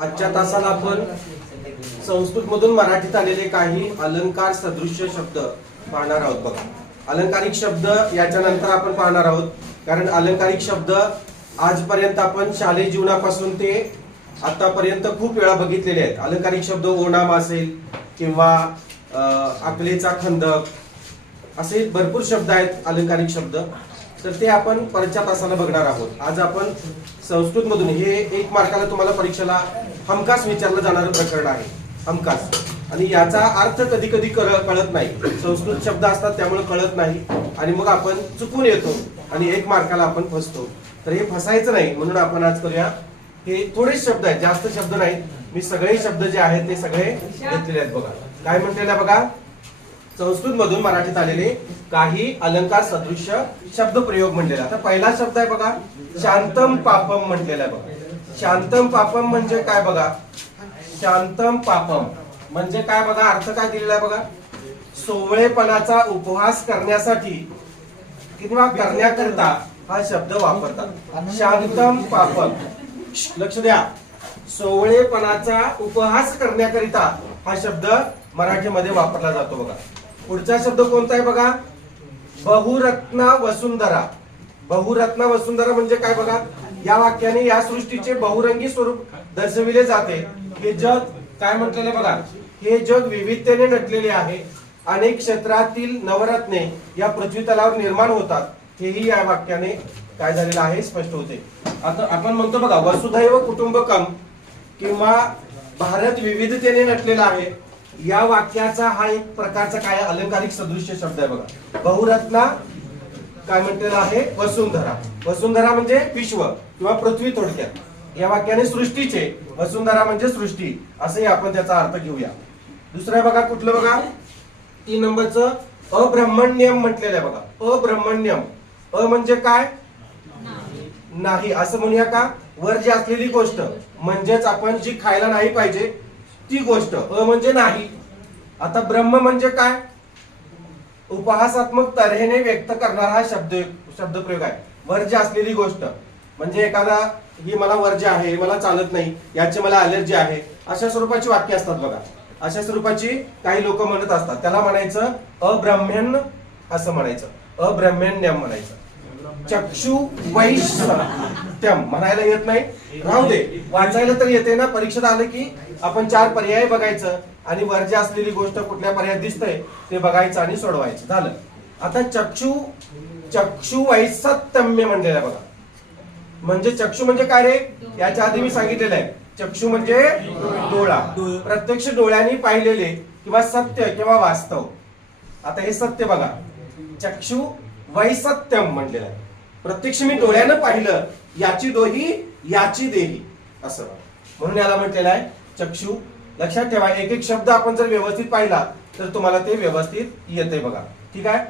आजच्या तासाला आपण संस्कृत मधून मराठीत आलेले काही अलंकार सदृश्य शब्द पाहणार आहोत बघा. अलंकारिक शब्द याच्या नंतर आपण पाहणार आहोत. कारण अलंकारिक शब्द आजपर्यंत आपण शालेय जीवनापासून ते आतापर्यंत खूप वेळा बघितलेले आहेत. अलंकारिक शब्द ओणाम असेल किंवा आकलेचा अकलेचा खंदक असे भरपूर शब्द आहेत अलंकारिक शब्द. तर ते आपण परच्या तासाला बघणार आहोत. आज आपण संस्कृत मधून हे एक मार्काला तुम्हाला परीक्षेला हमखास विचारलं जाणारं प्रकरण आहे. हमखास. आणि याचा अर्थ कधी कधी कळत नाही. संस्कृत शब्द असतात त्यामुळे कळत नाही. आणि मग आपण चुकून येतो आणि एक मार्काला आपण फसतो. तर हे फसायचं नाही. म्हणून आपण आज करूया. हे थोडेच शब्द आहेत. जास्त शब्द नाहीत. मी सगळे शब्द जे आहेत ते सगळे घेतलेले आहेत बघा. काय म्हटलेलं आहे बघा? संस्कृत मधून मराठीत आलेले काही अलंकार सदृश्य शब्द प्रयोग म्हणलेला आता पहिला शब्द आहे बघा. शांतम पापम म्हटलेला आहे बघा. शांतम पापम म्हणजे काय बघा? शांतम पापम. म्हणजे काय बघा? अर्थ काय दिलेला आहे बघा? सोवळेपणाचा उपहास करण्यासाठी किंवा करण्याकरिता हा शब्द वापरतात. शांतम पापम. लक्ष द्या. सोवळेपणाचा उपहास करण्याकरिता हा शब्द मराठीमध्ये वापरला जातो बघा. पुढचा शब्द कोणता आहे बघा? बहुरत्न वसुंधरा. बहुरत्न वसुंधरा म्हणजे काय बघा? या वाक्याने या सृष्टीचे बहुरंगी स्वरूप दर्शविले जाते. हे जग काय म्हटलेले बघा? हे जग विविधतेने नटलेले आहे. अनेक क्षेत्रातील नवरत्ने या पृथ्वी तलावर निर्माण होतात. हेही या वाक्याने काय झालेलं आहे स्पष्ट होते. आता आपण म्हणतो बघा वसुधैव कुटुंबकम किंवा भारत विविधतेने नटलेला आहे. या वाक्याचा हा एक प्रकारचा काय अलंकारिक सदृश्य शब्द आहे बघा. बहुरत्ना काय म्हटलेलं आहे? वसुंधरा. वसुंधरा म्हणजे विश्व. किंवा पृथ्वी थोडक्यात या वाक्याने सृष्टीचे वसुंधरा म्हणजे सृष्टी असंही आपण त्याचा अर्थ घेऊया. दुसरं आहे बघा कुठलं बघा? तीन नंबरचं अब्रह्मण्यम म्हटलेलं आहे बघा. अब्रह्मण्यम. अ म्हणजे काय? नाही. असं म्हणूया का? वर जी असलेली गोष्ट म्हणजेच आपण जी खायला नाही पाहिजे ती गोष्ट. अ म्हणजे नाही. आता ब्रह्म म्हणजे काय? उपहासात्मक तऱ्हेने व्यक्त करणारा हा शब्द शब्दप्रयोग आहे. वर जी असलेली गोष्ट म्हणजे एखादा ही मला वर्ज्य आहे हे मला चालत नाही याची मला अलर्जी आहे अशा स्वरूपाची वाक्य असतात बघा. अशा स्वरूपाची काही लोक म्हणत असतात. त्याला म्हणायचं अब्रह्मण्य असं म्हणायचं. अब्रह्मण्यम म्हणायचं. चक्षु वैश्यम म्हणायला येत नाही. राहू दे. वाचायला तर येते ना. परीक्षेत आलं की आपण चार पर्याय बघायचं आणि वर्ज्य असलेली गोष्ट कुठल्या पर्याय दिसतंय ते बघायचं आणि सोडवायचं. झालं. आता चक्षु चक्षु वैसत्यम्य म्हणलेलं बघा. म्हणजे चक्षु म्हणजे काय रे? याच्या आधी मी सांगितलेलं आहे. चक्षु म्हणजे डोळा. प्रत्यक्ष डोळ्यांनी पाहिलेले किंवा सत्य किंवा वास्तव. आता हे सत्य बघा. चक्षु वैसत्यम म्हणलेलं आहे. प्रत्यक्ष मी डोळ्यानं पाहिलं याची दोही याची देही. असं म्हणून याला म्हटलेलं आहे चक्षु. लक्षात ठेवा एक एक शब्द आपण जर व्यवस्थित पाहिला तर तुम्हाला ते व्यवस्थित येते बघा. ठीक आहे?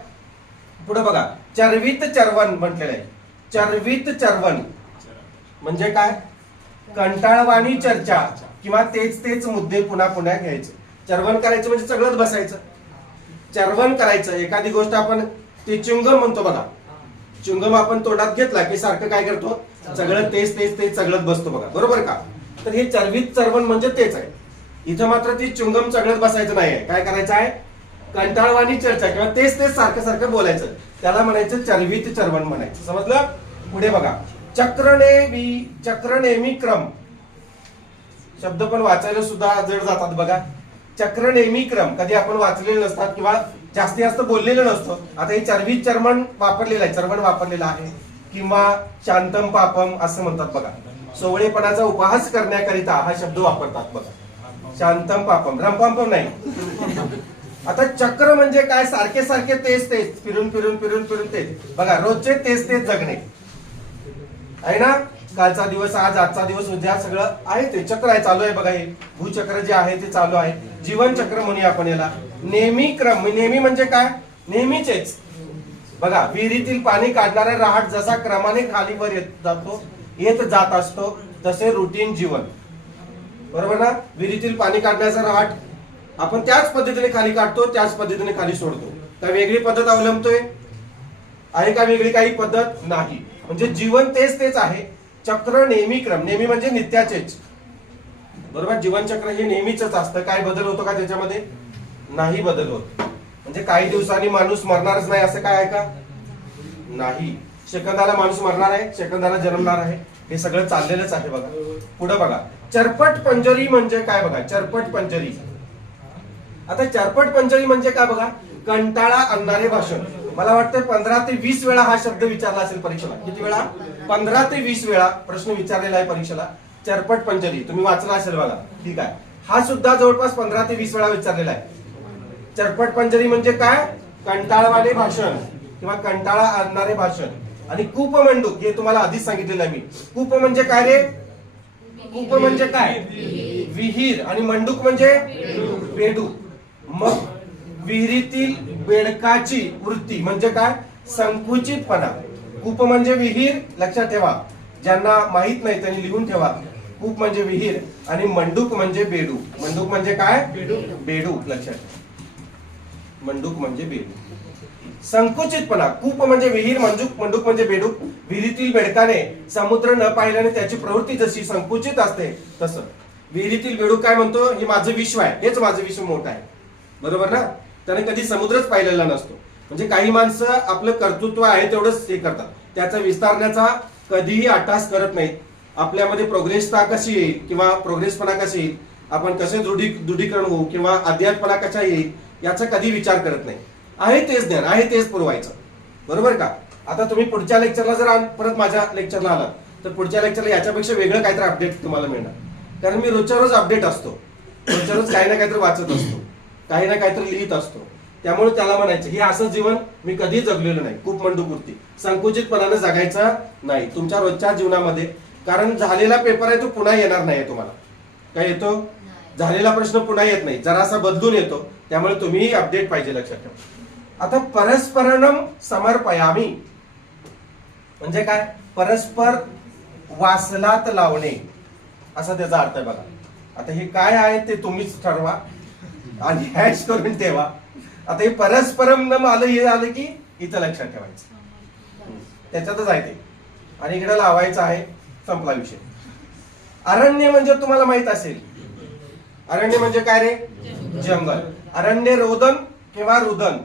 पुढे बघा. चरवित चरवण म्हटलेलं आहे. चरवित चरवण म्हणजे काय? कंटाळवाणी चर्चा किंवा तेच तेच मुद्दे पुन्हा पुन्हा घ्यायचे. चर्वण करायचं म्हणजे सगळंच बसायचं. चर्वण करायचं. एखादी गोष्ट आपण ते चुंगम म्हणतो बघा. चुंगम आपण तोंडात घेतला की सारखं काय करतो? सगळं तेच तेच तेच सगळंच बसतो बघा. बरोबर का? तर हे चरवीत चरवण म्हणजे तेच आहे. इथं मात्र ती चुंगम चढत बसायचं नाही आहे काय करायचं आहे? कंटाळवाणी चर्चा किंवा तेच तेच सारखं सारखं बोलायचं. त्याला म्हणायचं चरवीत चरवण म्हणायचं. समजलं? पुढे बघा. चक्रनेमी चक्रनेमी क्रम. शब्द पण वाचायला सुद्धा जड जातात बघा. चक्र नेहमी क्रम. कधी आपण वाचलेले नसतात किंवा जास्तीत जास्त बोललेलं नसतं. आता हे चरवी चर्मण वापरलेलं आहे. चर्मण वापरलेलं आहे. किंवा शांतम पापम असं म्हणतात बघा. सोवळेपणाचा उपहास करण्याकरिता हा शब्द वापरतात बघा. शांतम पापम. रमपाम नाही. आता चक्र म्हणजे काय? सारखे सारखे तेच तेच. फिरून फिरून फिरून फिरून तेच. बघा रोजचे तेच तेच जगणे. आहे ना? कालचा दिवस आज आजचा दिवस उद्या सगळं आहे ते चक्र आहे चालू आहे बघा हे. भूचक्र जे आहे ते चालू आहे. जीवन चक्र म्हणूया आपण याला. नेहमी क्रम नेहमी म्हणजे काय? नेहमीचेच. बघा विहिरीतील पाणी काढणारा रहाट जसा क्रमाने खालीवर येत जातो येत जात असतो तसे रुटीन जीवन. बरोबर ना? विहिरीतील पाणी काढण्याचा रहाट आपण त्याच पद्धतीने खाली काढतो त्याच पद्धतीने खाली सोडतो. तर वेगळी पद्धत अवलंबतोय? आहे का वेगळी काही पद्धत? नाही. म्हणजे जीवन तेच तेच आहे. चक्र नेहमी क्रम नेहमी म्हणजे नित्याचेच. बरोबर? जीवनचक्र हे नेहमीच असतं. काय बदल होतो का त्याच्यामध्ये? नाही बदल होत. म्हणजे काही दिवसांनी माणूस मरणारच नाही असं काय आहे का? नाही. सेकंदाला माणूस मरणार आहे सेकंदाला जन्मणार आहे. हे सगळं चाललेलंच आहे बघा. पुढे बघा. चरपट पंजरी म्हणजे काय बघा? चरपट पंजरी आता चरपट पंजरी म्हणजे काय बघा? कंटाळा आणणारे भाषण. मला वाटतं पंधरा ते वीस वेळा हा शब्द विचारला असेल परीक्षेला. किती वेळा? पंधरा ते वीस वेळा प्रश्न विचारलेला आहे परीक्षेला. चरपट पंचरी. तुम्ही वाचला असेल बघा. ठीक आहे. हा सुद्धा जवळपास पंधरा ते वीस वेळा विचारलेला आहे. चरपट पंजरी म्हणजे काय? कंटाळवाले भाषण किंवा कंटाळा आणणारे भाषण. आणि कूप मंडूक हे तुम्हाला आधीच सांगितलेलं आहे मी. कूप म्हणजे काय रे? कूप म्हणजे काय? विहीर. आणि मंडूक म्हणजे? बेडूक मग विहिरीतील बेडकाची वृत्ती म्हणजे काय? संकुचितपणा. कूप म्हणजे विहीर लक्षात ठेवा. ज्यांना माहीत नाही त्यांनी लिहून ठेवा. कूप म्हणजे विहीर आणि मंडूक म्हणजे बेडू. मंडूक म्हणजे काय? बेडू लक्षात ठेवा. मंडूक म्हणजे बेडू. संकुचितपणा. कूप म्हणजे विहीर मंजूक मंडूक म्हणजे बेडूक विहिरीतील बेडकाने समुद्र न पाहिल्याने त्याची प्रवृत्ती जशी संकुचित असते तसं. विहिरीतील बेडूक काय म्हणतो? हे माझं विश्व आहे. हेच माझं विश्व मोठं आहे. बरोबर ना? त्याने कधी समुद्रच पाहिलेला नसतो. म्हणजे काही माणसं आपलं कर्तृत्व आहे तेवढंच हे करतात. त्याचा विस्तारण्याचा कधीही अट्टास करत नाहीत. आपल्यामध्ये प्रोग्रेसता कशी येईल किंवा प्रोग्रेसपणा कशी येईल आपण कसे दृढी दृढीकरण होऊ किंवा अध्यात्मपणा कशा येईल याचा कधी विचार करत नाही. आहे तेच ज्ञान आहे तेच पुरवायचं. बरोबर का? आता तुम्ही पुढच्या लेक्चरला जर परत माझ्या लेक्चरला आलात तर पुढच्या लेक्चरला याच्यापेक्षा वेगळं काहीतरी अपडेट तुम्हाला मिळणार. कारण मी रोजच्या रोज अपडेट असतो. रोजच्या रोज काही ना काहीतरी वाचत असतो. काही ना काहीतरी लिहित असतो. त्यामुळे त्याला म्हणायचं हे असं जीवन मी कधी जगलेलं नाही. खूप मंडूपुरती संकुचितपणाने जगायचं नाही तुमच्या रोजच्या जीवनामध्ये. कारण झालेला पेपर आहे तो पुन्हा येणार नाही तुम्हाला. काय येतो? झालेला प्रश्न पुन्हा येत नाही. जरासा बदलून येतो. त्यामुळे तुम्हीही अपडेट पाहिजे लक्षात ठेवा. आता परस्परनम समर्पयामी. म्हणजे काय? परस्पर वासलात लावणे. असा त्याचा अर्थ आहे बघा. आता हे काय आहे ते तुम्हीच ठरवा. आणि हॅश करून ठेवा. आता हे परस्परम नम आलं हे आलं की इथं लक्षात ठेवायचं. त्याच्यातच आहे ते. आणि इकडे लावायचं आहे संपला विषय. अरण्य म्हणजे तुम्हाला माहीत असेल. अरण्य म्हणजे काय रे? जंगल. अरण्य रोदन किंवा रुदन.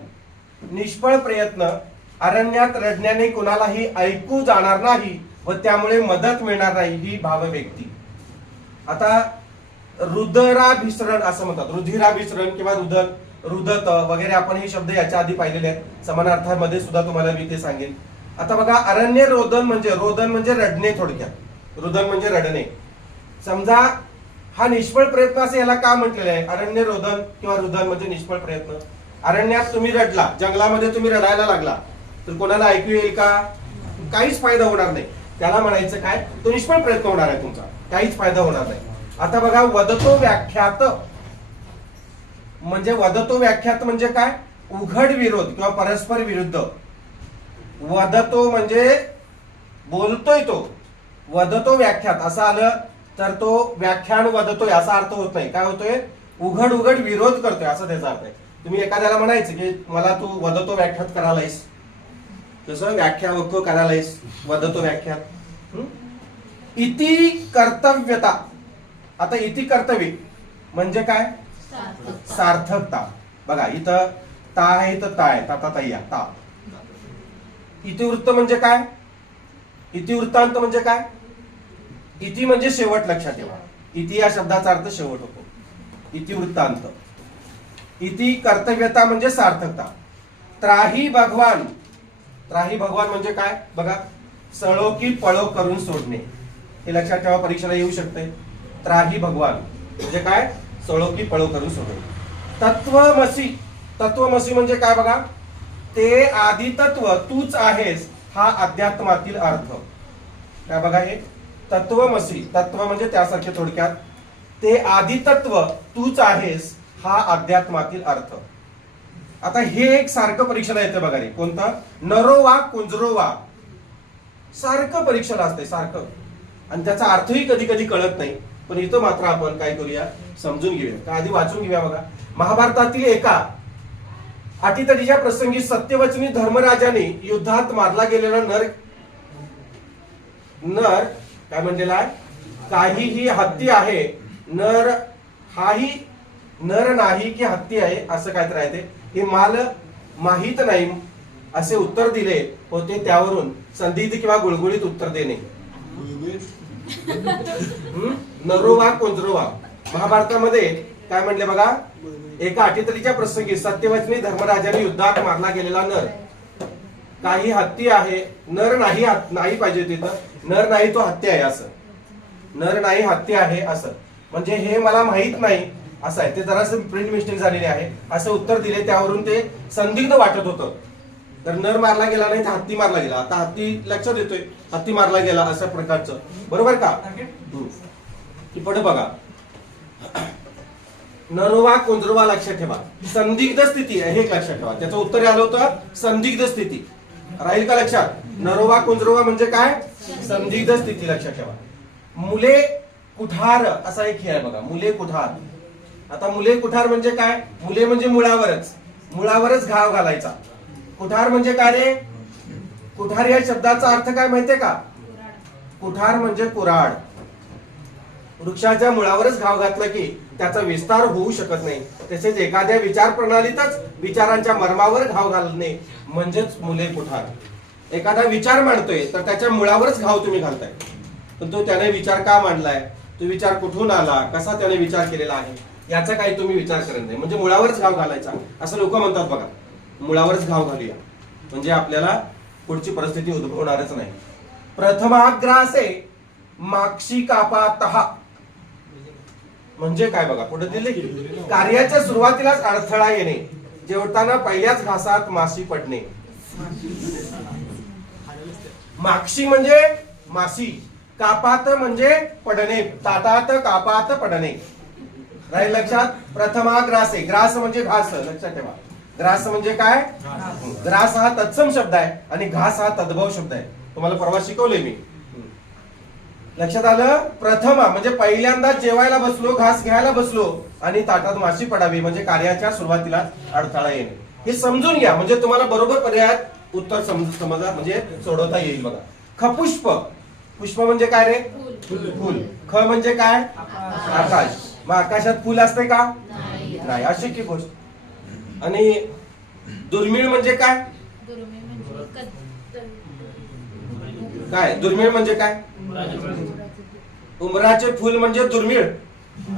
निष्फळ प्रयत्न. अरण्यात रडण्याने कुणालाही ऐकू जाणार नाही व त्यामुळे मदत मिळणार नाही ही भाव व्यक्ती आता रुद्राभिसरण असं म्हणतात. रुधिराभिसरण किंवा रुदन रुदत वगैरे आपण हे शब्द याच्या आधी पाहिलेले आहेत. समानार्थामध्ये सुद्धा तुम्हाला मी ते सांगेन. आता बघा अरण्य रोदन म्हणजे रोदन म्हणजे रडणे थोडक्यात. रुदन म्हणजे रडणे. समजा हा निष्फळ प्रयत्न असं याला का म्हटलेलं आहे? अरण्य रोदन किंवा रुदन म्हणजे निष्फळ प्रयत्न. अरण्यात तुम्ही रडला जंगलामध्ये तुम्ही रडायला लागला तर कोणाला ऐकू येईल का? काहीच फायदा होणार नाही. त्याला म्हणायचं काय? तो निष्फळ प्रयत्न होणार आहे तुमचा. काहीच फायदा होणार नाही. आता बघा वदतो व्याख्यात. म्हणजे वदतो व्याख्यात म्हणजे काय? उघड विरोध किंवा परस्पर विरुद्ध. वदतो म्हणजे बोलतोय तो. वदतो व्याख्यात असं आलं तर तो व्याख्यान वदतोय असा अर्थ होत नाही काय होतोय? उघड उघड विरोध करतोय असं त्याचा अर्थ आहे. तुम्ही एखाद्याला म्हणायचं की मला तू वदतो व्याख्यात करायलायस. तसं व्याख्या वक्क करायलायस वदतो व्याख्यात. इति कर्तव्यता. आता इति कर्तव्य. म्हणजे काय? सार्थकता. बघा इथं ता आहे तर ता आहे. ता ता या ता. इतिवृत्त म्हणजे काय? इतिवृत्तांत म्हणजे काय? इति म्हणजे शेवट लक्षात ठेवा. इति या शब्दाचा अर्थ शेवट होतो. इतिवृत्तांत. इति कर्तव्यता म्हणजे सार्थकता. त्राही भगवान. त्राही भगवान म्हणजे काय? बघा सळो की पळो करून सोडणे. हे लक्षात ठेवा परीक्षेला येऊ शकते त्राही भगवान. म्हणजे काय? सळो की पळो करून सोडे तत्वमसी तत्वमसी म्हणजे काय बघा? ते आदी तत्व तूच आहेस हा अध्यात्मातील अर्थ. काय बघा हे? तत्वमसी तत्व म्हणजे त्यासारखे थोडक्यात. ते आदी तत्व तूच आहेस हा अध्यात्मातील अर्थ. आता हे एक सारखं परीक्षेला येतं बघा रे. कोणतं? नरो वा कुंजरो वा. सारखं परीक्षेला असते सारखं. आणि त्याचा अर्थही कधी कधी कळत नाही. पण इथं मात्र आपण काय करूया? समजून घेऊया. का आधी वाचून घेऊया बघा. महाभारतातील एका अटीतटीच्या प्रसंगी सत्यवचनी धर्मराजाने युद्धात मारला गेलेला नर नर काय म्हणलेला आहे? काहीही हत्ती आहे नर हाही नर नाही की हत्ती आहे असं काहीतरी आहे ते. हे माल माहीत नाही असे उत्तर दिले होते त्यावरून. संदिग्ध किंवा गुळगुळीत उत्तर देणे. नरोवा कोंजरोवा. महाभारतामध्ये काय म्हणले बघा? एका अटीतरीच्या प्रसंगी सत्यवचनी धर्मराजाने युद्धात मारला गेलेला नर. काही हत्ती आहे. नर नाही नाही पाहिजे तिथं. नर नाही तो हत्ती आहे असं. नर नाही हत्ती आहे असं. म्हणजे हे मला माहीत नाही. असं आहे. ते जरासं प्रिंट मिस्टेक झालेली आहे. असं उत्तर दिले त्यावरून ते संदिग्ध वाटत होतं. तर नर मारला गेला नाही तर हत्ती मारला गेला. आता हत्ती लक्षात येतोय हत्ती मारला गेला अशा प्रकारचं. बरोबर का? पुढे बघा. नरोवा कोंजरोवा लक्षात ठेवा. संदिग्ध स्थिती आहे हे लक्षात ठेवा. त्याचं उत्तर आलं होतं संदिग्ध स्थिती. राहील का लक्षात? नरोवा कोंजरोवा म्हणजे काय? संदिग्ध स्थिती लक्षात ठेवा. मुले कुठार असा एक हे आहे बघा. मुले कुठार. आता मुले कुठार म्हणजे काय? मुले म्हणजे मुळावरच. मुळावरच घाव घालायचा. कुठार म्हणजे काय रे? कुठार या शब्दाचा अर्थ काय माहितीये का? कुठार म्हणजे कुराड वृक्षाच्या मुळावरच घाव घातला की त्याचा विस्तार होऊ शकत नाही. तसेच एखाद्या विचार प्रणालीतच विचारांच्या मर्मावर घाव घालणे म्हणजेच मुले कुठार. एखादा विचार मांडतोय तर त्याच्या मुळावरच घाव तुम्ही घालताय. पण तो त्याने विचार का मांडलाय? तो विचार कुठून आला? कसा त्याने विचार केलेला आहे? याचा काही तुम्ही विचार करत नाही. म्हणजे मुळावरच घाव घालायचा. असं लोक म्हणतात बघा. मुळावरच घाव घालूया. म्हणजे आपल्याला पुढची परिस्थिती उद्भवणारच नाही. प्रथमाग्रासे माक्षी कापात म्हणजे काय बघा पुढे दिले कार्याच्या सुरुवातीलाच अडथळा येणे जेवताना पहिल्याच घासात माशी पडणे. माक्षी म्हणजे मासी कापात म्हणजे पडणे ताटात कापात पडणे. राहील लक्षात? प्रथमा ग्रासे ग्रास म्हणजे घास लक्षात ठेवा. ग्रास म्हणजे काय? ग्रास हा तत्सम शब्द आहे आणि घास हा तद्भव शब्द आहे. तुम्हाला परवा शिकवले मी. लक्षात आलं? प्रथमा म्हणजे पहिल्यांदा जेवायला बसलो घास घ्यायला बसलो आणि ताटात माशी पडावी म्हणजे कार्याच्या सुरुवातीला अडथळा येणे. हे समजून घ्या म्हणजे तुम्हाला बरोबर पर्यायात उत्तर समज समजा म्हणजे सोडवता येईल बघा. खपुष्प. पुष्प म्हणजे काय रे? फुल. ख म्हणजे काय? आकाश. मग आकाशात फुल असते का? नाही. अशी की गोष्ट. आणि दुर्मिळ म्हणजे काय? काय? दुर्मिळ म्हणजे काय? उमराचे फुल म्हणजे दुर्मिळ.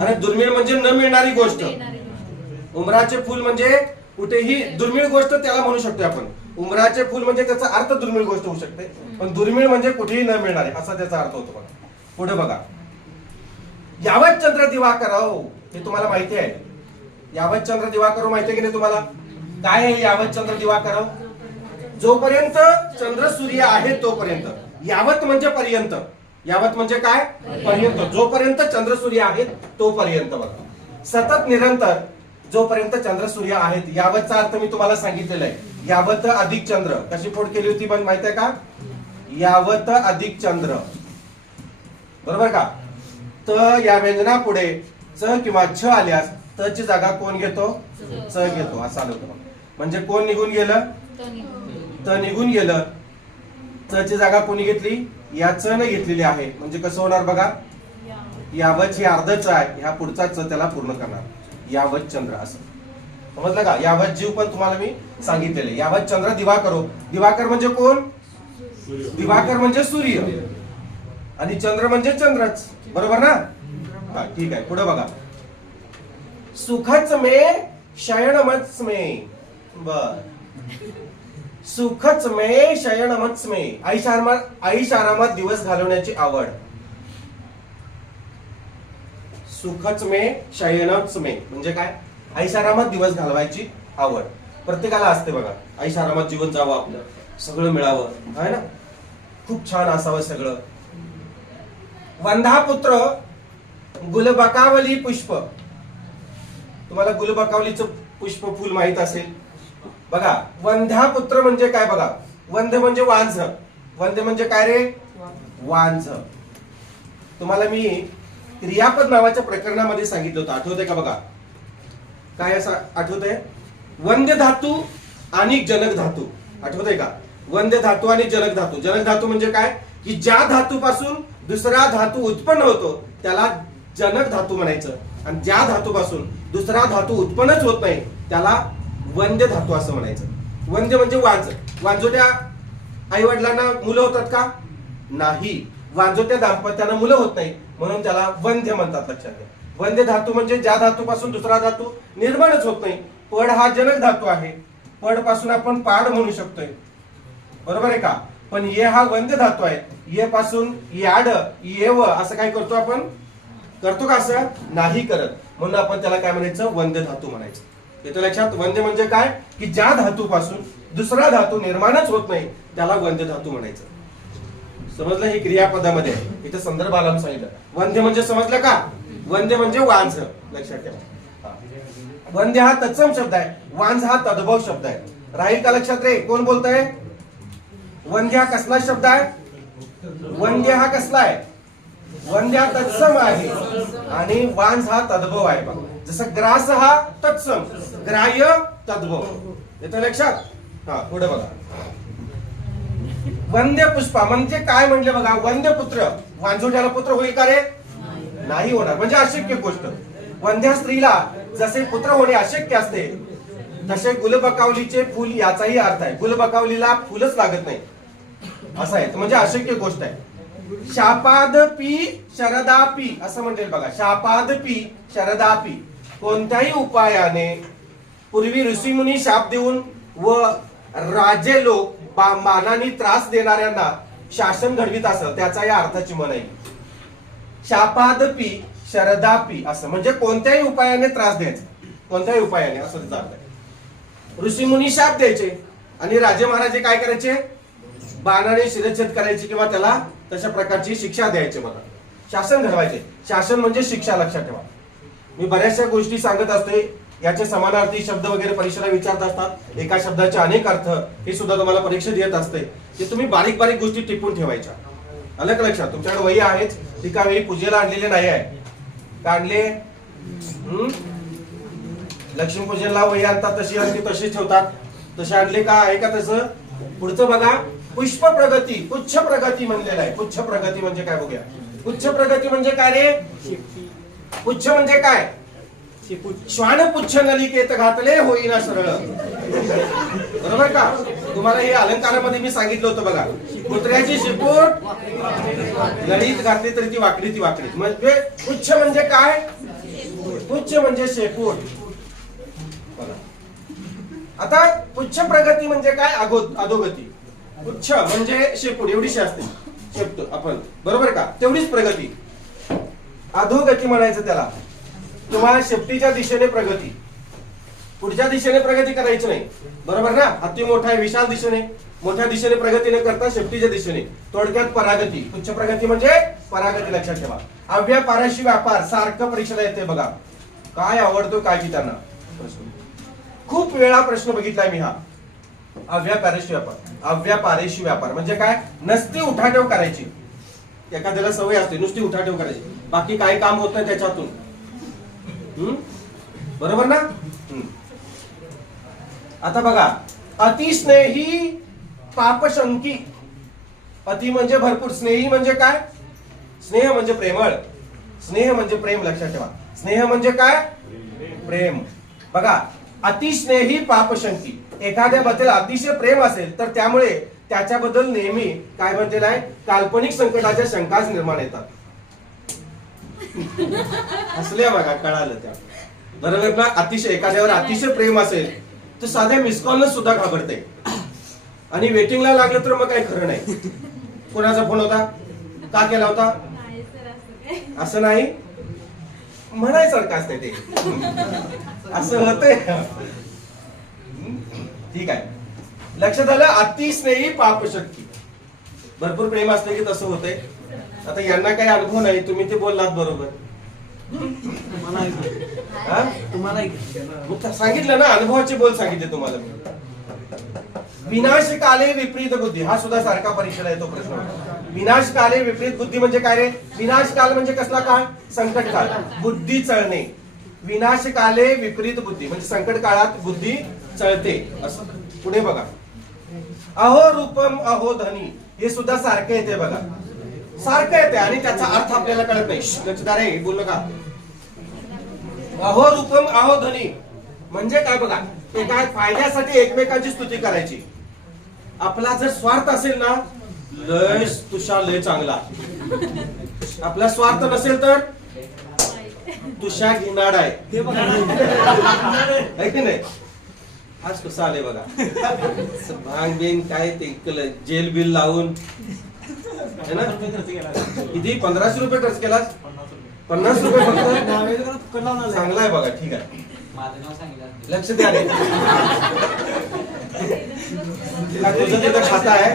आणि दुर्मिळ म्हणजे न मिळणारी गोष्ट. उमराचे फुल म्हणजे कुठेही दुर्मिळ गोष्ट त्याला म्हणू शकतो आपण. उमराचे फुल म्हणजे त्याचा अर्थ दुर्मिळ गोष्ट होऊ शकते. पण दुर्मिळ म्हणजे कुठेही न मिळणारे असा त्याचा अर्थ होतो बघा. पुढे बघा. यावत चंद्र दिवाकर हो हे तुम्हाला माहिती आहे. यावत चंद्र दिवाकर माहिती की नाही तुम्हाला? काय आहे यावतचंद्र दिवाकर? जोपर्यंत चंद्र सूर्य आहे तोपर्यंत. यावत म्हणजे पर्यंत. यावत म्हणजे काय? पर्यंत. जोपर्यंत चंद्र सूर्य आहेत तोपर्यंत बघा. सतत निरंतर जोपर्यंत चंद्र सूर्य आहेत यावतचा अर्थ मी तुम्हाला सांगितलेला आहे. यावत अधिक चंद्र. कशी फोड केली होती पण माहितीये आहे का? यावत अधिक चंद्र. बरोबर का? त या व्यंजना पुढे च किंवा छ आल्यास त ची जागा कोण घेतो? च घेतो. असं आलं होतं म्हणजे कोण निघून गेलं? त निघून गेलं. च ची जागा कोणी घेतली? या च न घेतलेली आहे. म्हणजे कसं होणार बघा? यावच ही च आहे. ह्या पुढचा च त्याला पूर्ण करणार. यावच चंद्र असं. समजलं का? यावत जीव पण तुम्हाला मी सांगितलेले यावत चंद्र दिवाकरो हो. दिवाकर म्हणजे कोण? दिवाकर म्हणजे सूर्य. आणि चंद्र म्हणजे चंद्रच. बरोबर ना? हा ठीक आहे. पुढे बघा. सुखच मे शयनमच मे बर. सुखच मे शयनमच मे आईश आरामात आईश आरामात दिवस घालवण्याची आवड. सुखच मे शयनच मे म्हणजे काय? आईश आरामात दिवस घालवायची आवड. प्रत्येकाला असते बघा. आईश आरामात जीवन जावं आपलं. सगळं मिळावं. आहे ना? खूप छान असावं सगळं. वंधापुत्र गुलबकावली पुष्प. तुम्हाला गुलबकावलीचं पुष्प फुल माहीत असेल. बघा वंध्यापुत्र म्हणजे काय बघा? वंध म्हणजे वांझ. वंध म्हणजे काय रे? वांझ. तुम्हाला मी क्रियापद नावाच्या प्रकरणामध्ये सांगितलं होतं. आठवतंय का बघा? काय असं आठवतंय? वंद्य धातू आणि जनक धातू. आठवतंय का? वंद्य धातू आणि जनक धातू. जनक धातू म्हणजे काय? की ज्या धातूपासून दुसरा धातू उत्पन्न होतो त्याला जनक धातू म्हणायचं. आणि ज्या धातूपासून दुसरा धातू उत्पन्नच होत नाही त्याला वंद्य धातू असं म्हणायचं. वंद्य म्हणजे वांज. वांजोट्या आई वडिलांना मुलं होतात का? नाही. वांजोट्या दाम्पत्यानं मुलं होत नाही म्हणून त्याला वंद्य म्हणतात लक्षात घ्या. वंद्य धातू म्हणजे ज्या धातूपासून दुसरा धातू निर्माणच होत नाही पड हा जनक धातू आहे. पडपासून आपण पाड म्हणू शकतोय. बरोबर आहे का? पण ये हा वंद्य धातू आहे. ये पासून याड येव असं काय करतो आपण? करतो का असं? नाही करत. म्हणून आपण त्याला काय म्हणायचं? वंद्य धातू म्हणायचं. येतो लक्षात? वंद्य म्हणजे काय? की ज्या धातूपासून दुसरा धातू निर्माणच होत नाही त्याला वंद्य धातू म्हणायचं. समजलं? हे क्रियापदामध्ये इथे इथं संदर्भ आला सांगितलं. वंद्य म्हणजे समजलं का? वंद्य म्हणजे वांझ. लक्षात ठेवा. वंदे वंद्य हा तत्सम शब्द आहे. वांझ हा तद्भव शब्द आहे. राहील का लक्षात रे? कोण बोलतय? वंद्य हा कसला शब्द आहे? वंद्य हा कसला आहे? वंद्या तत्सम आहे. आणि वांझ हा तद्भव आहे बघा. जसं ग्रास हा तत्सम ग्राह्य तद्भव. येतं लक्षात? हा पुढे बघा. वंद्य पुष्पा म्हणजे काय म्हणजे बघा? वंद्य पुत्र. वांझोट्याला पुत्र होईल का रे? नाही होणार. म्हणजे अशक्य गोष्ट. वंध्या स्त्रीला जसे पुत्र होणे अशक्य असते तसे गुलबकावलीचे फुल याचाही अर्थ आहे. गुलबकावलीला फुलच लागत नाही. असं आहे. म्हणजे अशक्य गोष्ट आहे. शापाद पी शरदापी असं म्हणते बघा. शापाद पी शरदापी. कोणत्याही उपायाने पूर्वी ऋषीमुनी शाप देऊन व राजे लोक बा- मानाने त्रास देणाऱ्यांना शासन घडवित असं त्याचा या अर्थाची मन आहे. शापादपी शरदापी असं. म्हणजे कोणत्याही उपायाने त्रास द्यायचा. कोणत्याही उपायाने असं त्याचा अर्थ ऋषीमुनी शाप द्यायचे आणि राजे महाराजे काय करायचे? बाणाने शिरच्छेद करायची किंवा त्याला तशा प्रकारची शिक्षा द्यायची मला. शासन घडवायचे शासन म्हणजे शिक्षा लक्षात ठेवा. मी बऱ्याचशा गोष्टी सांगत असते याचे समानार्थी शब्द वगैरे परीक्षेला विचारत असतात. एका शब्दाचे अनेक अर्थ हे सुद्धा तुम्हाला परीक्षेत येत असते ते तुम्ही बारीक बारीक गोष्टी टिपून ठेवायच्या. अलग लक्षात. तुमच्याकडे वही आहेच ती का वेळी पूजेला आणलेले नाही आहे? का आणले लक्ष्मीपूजनला वही आणतात तशी आणि तशीच ठेवतात. तसे आणले का? आहे का तसं? पुढचं बघा. पुष्प प्रगती पुच्छ प्रगती म्हणलेला आहे. पुच्छ प्रगती म्हणजे काय बघूया. पुच्छ प्रगती म्हणजे काय रे? पुच्छ म्हणजे काय? श्वान पुच्छ नलिकेत घातले होईना सरळ. बरोबर का? तुम्हाला हे अलंकारामध्ये मी सांगितलं होतं बघा. कुत्र्याची शिपूट लढीत घातली तरी ती वाकडी ती वाकडी. म्हणजे पुच्छ म्हणजे काय? पुच्छ म्हणजे शेपूट. आता पुच्छ प्रगती म्हणजे काय? अगो अधोगती. पुच्छ म्हणजे शेपूट एवढीशी असते. शेपट आपण. बरोबर का? तेवढीच प्रगती. अधोगती म्हणायचं त्याला. तुम्हाला शेपटीच्या दिशेने प्रगती. पुढच्या दिशेने प्रगती करायची नाही. बरोबर ना? अति मोठा आहे विशाल दिशेने. मोठ्या दिशेने प्रगती न करता शेपटीच्या दिशेने. थोडक्यात परागती. उच्च प्रगती म्हणजे परागती लक्षात ठेवा. अव्या पाराशी व्यापार सारखं परीक्षेला येते बघा. काय आवडतो काय की त्यांना? प्रश्न. खूप वेळा प्रश्न बघितलाय मी हा. अव्यापारेशी व्यापार. अव्यापारेशी व्यापार. म्हणजे काय? नसती उठाठेव करायची. एखाद्याला सवय असते नुसती उठाठेव करायची. बाकी काय काम होत नाही त्याच्यातून. बरोबर ना? आता बघा अतिस्नेही पापशंकी. अति म्हणजे भरपूर. स्नेही म्हणजे काय? स्नेह म्हणजे प्रेमळ. स्नेह म्हणजे प्रेम लक्षात ठेवा. स्नेह म्हणजे काय? प्रेम. बघा अतिस्नेही पापशंकी. एखाद्याबद्दल अतिशय प्रेम असेल तर त्यामुळे त्याच्याबद्दल नेहमी काय म्हटलेलं आहे काल्पनिक संकटाच्या शंकाच निर्माण येतात. हसल्या बघा कळालं त्या. बरोबर ना अतिशय एखाद्यावर अतिशय प्रेम असेल तर साध्या मिसकॉलनं सुद्धा घाबरते. आणि वेटिंगला लागलं तर मग काही खरं नाही. कोणाचा फोन होता? का केला होता? नाही असं नाही? म्हणायसारखं असते ते. असं होतंय. ठीक आहे. लक्षात आलं अतिस्नेही पापशक्ती. भरपूर प्रेम असले की तसं होतंय. आता यांना काही अनुभव नाही तुम्ही ते बोललात बरोबर. सांगितलं ना अनुभवाचे बोल सांगितले तुम्हाला मी. विनाश काले विपरीत बुद्धी. हा सुद्धा सारखा परीक्षेला येतो प्रश्न. विनाश काले विपरीत बुद्धी म्हणजे काय रे? विनाश काल म्हणजे कसला काळ? संकट काळ बुद्धी चळणे. विनाश काले विपरीत बुद्धी म्हणजे संकट काळात बुद्धी चळते. असं. पुढे बघा. अहो रूपम अहो धनी हे सुद्धा सारखे येते बघा. सारखं येते आणि त्याचा अर्थ आपल्याला कळत नाही. श्श, बोल का अहो रूपम अहो धनी म्हणजे काय बघा? एका फायद्यासाठी एकमेकांची स्तुती करायची. आपला जर स्वार्थ असेल ना लय तुषार लय चांगला. आपला स्वार्थ नसेल तर तुषा घिनाड आहे. है की नाही? आज कसं आले बघा. भांग बिंग काय ते केलं जेल बिल लावून. है ना? किती? पंधराशे रुपये खर्च केलास पन्नास रुपये. फक्त? चांगला आहे बघा ठीक आहे. माझं नाव सांगितलं लक्ष द्या रे. तुझं तिथं खाता आहे.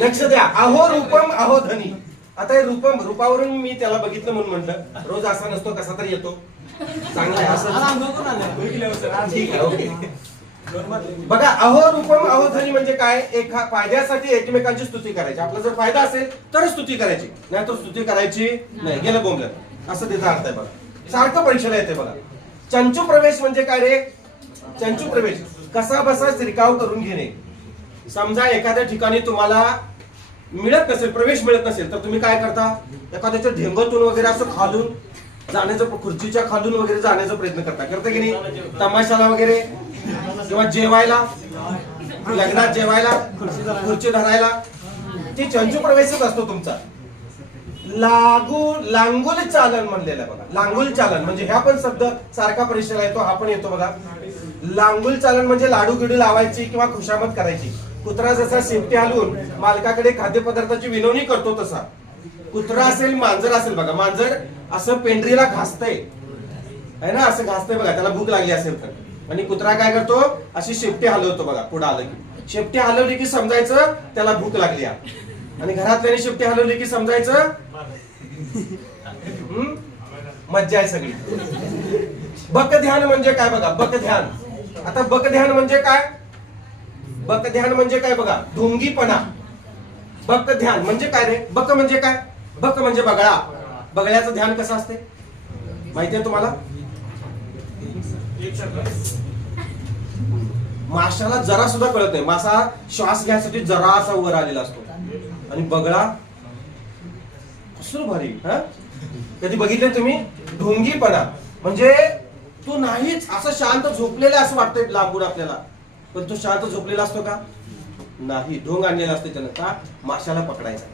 लक्ष द्या. अहो रूपम अहो धनी. आता हे रूपम रूपावरून मी त्याला बघितलं म्हणून म्हटलं रोज असा नसतो कसा तरी येतो. चांगला आहे असं. ठीक आहे ओके. बघा अहो रूपम अहो धनी म्हणजे काय? एका फायद्यासाठी एकमेकांची स्तुती करायची. आपला जर फायदा असेल तर स्तुती करायची. नाही तर स्तुती करायची नाही. गेलं बोंबलं असं त्याचा अर्थ आहे बघा. सारखं परीक्षेला येते बघा. चंचू प्रवेश म्हणजे काय रे? चंचू प्रवेश. कसा बसा शिरकाव करून घेणे. समजा एखाद्या ठिकाणी तुम्हाला मिळत नसेल प्रवेश मिळत नसेल तर तुम्ही काय करता? एखाद्याच्या ढेंगतून वगैरे असं खालून जाण्याचा खुर्चीच्या खालून वगैरे जाण्याचा प्रयत्न करता. करता की नाही? तमाशाला वगैरे? किंवा जेवायला? लग्नात जेवायला? खुर्ची धरायला? ती चंचू प्रवेशच असतो तुमचा. लागू लांगुल चालन म्हणलेलं आहे बघा. लांगुल चालन म्हणजे ह्या पण शब्द सारखा परीक्षेला येतो हा पण येतो बघा. लांगुल चालन म्हणजे लाडू गिडू लावायची किंवा खुशामत करायची. कुत्रा जसा शेपटी हलवून मालकाकडे खाद्यपदार्थाची विनवणी करतो तसा. कुत्रा असेल मांजर असेल बघा. मांजर असं पेंढरीला घासतंय. है ना? असं घासतंय बघा. त्याला भूक लागली असेल तर. आणि कुत्रा काय करतो? अशी शेपटी हलवतो बघा पुढे आलं की. शेपटी हलवली की समजायचं त्याला भूक लागली आणि घरातल्याने शेपटी हलवली की समजायचं? मज्जा आहे सगळी. बक ध्यान म्हणजे काय बघा? बक ध्यान आता बक ध्यान म्हणजे काय? बक ध्यान म्हणजे काय बघा? ढोंगीपणा. बक ध्यान म्हणजे काय रे? बक म्हणजे काय? बक म्हणजे बगळा. बगळ्याचं ध्यान कसं असते? माहितीये तुम्हाला? माशाला जरा सुद्धा कळत नाही. मासा श्वास घ्यायसाठी जरा असा वर आलेला असतो. आणि बगळा कसलं भारी हा? कधी बघितले तुम्ही? ढोंगीपणा. म्हणजे तो नाहीच असं शांत झोपलेला असं वाटतंय लांबून आपल्याला. पण तो शांत झोपलेला असतो का? नाही ढोंग आणलेला असते त्यानं. का? माशाला पकडायचा.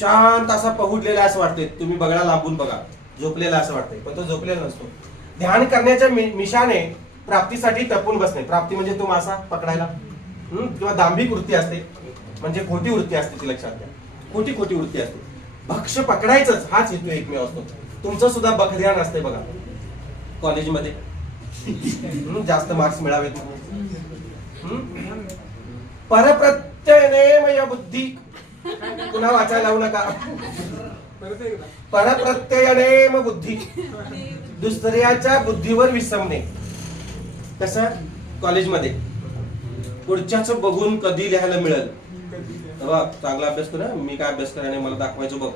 शांत असा पहुडलेला असं वाटते तुम्ही बगळा लांबून बघा. झोपलेला असं वाटतंय. पण तो झोपलेला नसतो. ध्यान करण्याच्या मिशाने प्राप्तीसाठी तपून बसणे प्राप्ती म्हणजे तो मासा पकडायला. किंवा दांभिक वृत्ती असते. म्हणजे खोटी वृत्ती असते ती लक्षात घ्या. खोटी खोटी वृत्ती असते. भक्ष पकडायचंच हाच हेतू एकमेव असतो. तुमचं सुद्धा बकध्यान असते बघा. कॉलेजमध्ये. जास्त मार्क्स मिळावेत हम्म? या बुद्धी पुन्हा वाचायला लावू नका. परप्रत्ययनेम बुद्धी दुसऱ्याच्या बुद्धीवर विसरणे कसं? कॉलेजमध्ये. पुढच्याच बघून कधी लिहायला मिळेल? चांगला अभ्यास कर मी काय अभ्यास करायला मला दाखवायचं बघ.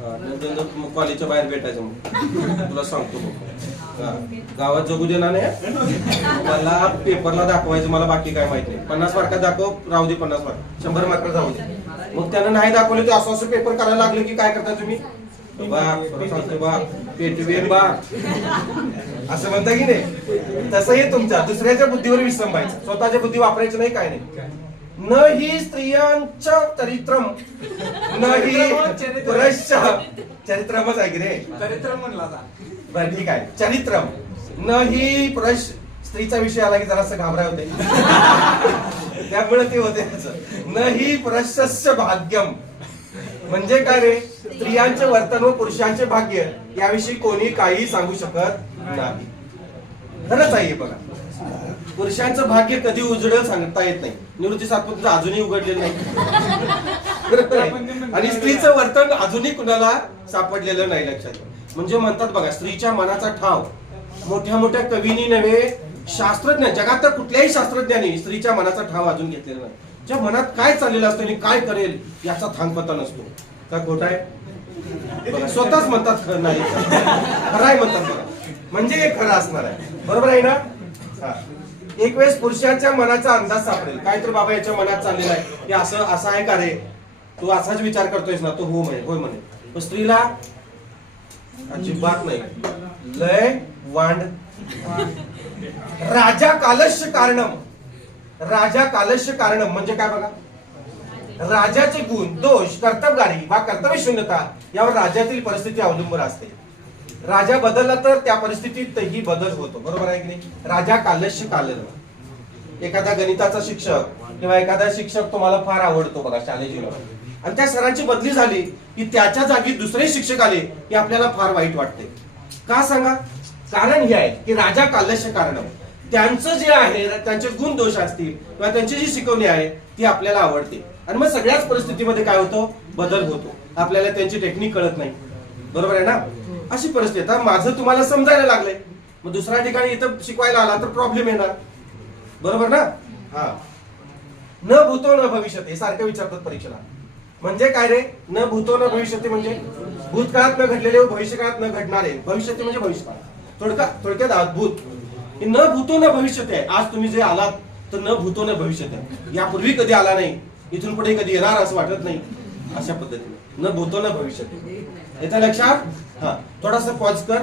कॉलेजच्या बाहेर भेटायचं मग. तुला सांगतो गावात जगू देणार नाही मला पेपरला दाखवायचं मला बाकी काय माहिती नाही. पन्नास मार्कात दाखव राहू दे पन्नास मार्क. शंभर मार्क जाऊ दे. मग त्यानं नाही दाखवले ते असं असं पेपर करायला लागले की काय करता तुम्ही? बा सांगतो बा बा. असं म्हणता की नाही? तसंही तुमच्या दुसऱ्याच्या बुद्धीवर विसंबायचं स्वतःच्या बुद्धी वापरायचं नाही काय नाही. न ही स्त्रियांच्या चरित्रम। न ही पुरुषच्या चरित्रमच आहे की रे? चरित्र म्हणला. बरं ठीक आहे. चरित्रम न ही पुरुष. स्त्रीचा विषय आला की जरासं घाबराय होते त्यामुळे ते होते असं. न ही पुरुषस्य भाग्यम. म्हणजे काय रे? स्त्रियांचे वर्तन व पुरुषांचे भाग्य याविषयी कोणी काही सांगू शकत नाही. खरंच आहे बघा. पुरुषांचं भाग्य कधी उजळेल सांगता येत नाही. निवृत्ती सातपुतीचं अजूनही उघडलेलं नाही? आणि स्त्रीचं वर्तन अजूनही कुणाला सापडलेलं नाही लक्षात. म्हणजे म्हणतात बघा स्त्रीच्या मनाचा ठाव. मोठ्या मोठ्या कवीनी नव्हे शास्त्रज्ञ जगात तर कुठल्याही शास्त्रज्ञाने स्त्रीच्या मनाचा ठाव अजून घेतलेला नाही. ज्या मनात काय चाललेलं असतं आणि काय करेल याचा थांगपत्ता नसतो. का खोट आहे? स्वतःच म्हणतात खरं नाही. खरं आहे म्हणतात बघा. म्हणजे हे खरं असणार आहे. बरोबर आहे ना. एक वेळेस पुरुषाच्या मनाचा अंदाज सापडेल. काय तर बाबा याच्या मनात चाललेला आहे. हे असं असं आहे का रे? तू असाच विचार करतोयस ना तो हो म्हणे होय म्हणे. पण स्त्रीला अजिबात नाही. लय वांड. राजा कालश्य कारणम. राजा कालस्य कारणम. म्हणजे काय बघा? राजाचे गुण दोष कर्तबगारी वा कर्तव्य शून्यता यावर राज्यातील परिस्थिती अवलंबून असते. राजा बदलला तर त्या परिस्थितीतही बदल होतो. बरोबर आहे की नाही? राजा कालश कालर एखादा गणिताचा शिक्षक किंवा एखादा शिक्षक तुम्हाला फार आवडतो बघा शालेय जीवनात आणि त्या सरांची बदली झाली की त्याच्या जागी दुसरे शिक्षक आले की आपल्याला फार वाईट वाटते. का सांगा? कारण हे आहे की राजा कालश कारण. त्यांचं जे आहे त्यांचे गुण दोष असतील किंवा त्यांची जी शिकवणी आहे ती आपल्याला आवडते. आणि मग सगळ्याच परिस्थितीमध्ये काय होतो? बदल होतो. आपल्याला त्यांची टेक्निक कळत नाही. बरोबर आहे ना? अशी परिस्थिती आता माझं तुम्हाला समजायला लागलंय. मग दुसऱ्या ठिकाणी इथं शिकवायला आला तर प्रॉब्लेम येणार. बरोबर ना? हा. न भूतो न भविष्यते हे सारखं विचारतात परीक्षेला. म्हणजे काय रे? न भूतो न भविष्यते म्हणजे भूतकाळात न घडलेले व भविष्यकाळात न घडणारे. भविष्यते म्हणजे भविष्यकाळ. थोडका थोडक्यात अद्भुत न भूतो न भविष्यते आहे. आज तुम्ही जे आलात तर न भूतो न भविष्यते आहे. यापूर्वी कधी आला नाही. इथून पुढे कधी येणार असं वाटत नाही. अशा पद्धतीने. न भूतो न भविष्यते. येतं लक्षात? हा थोडासा पॉज कर.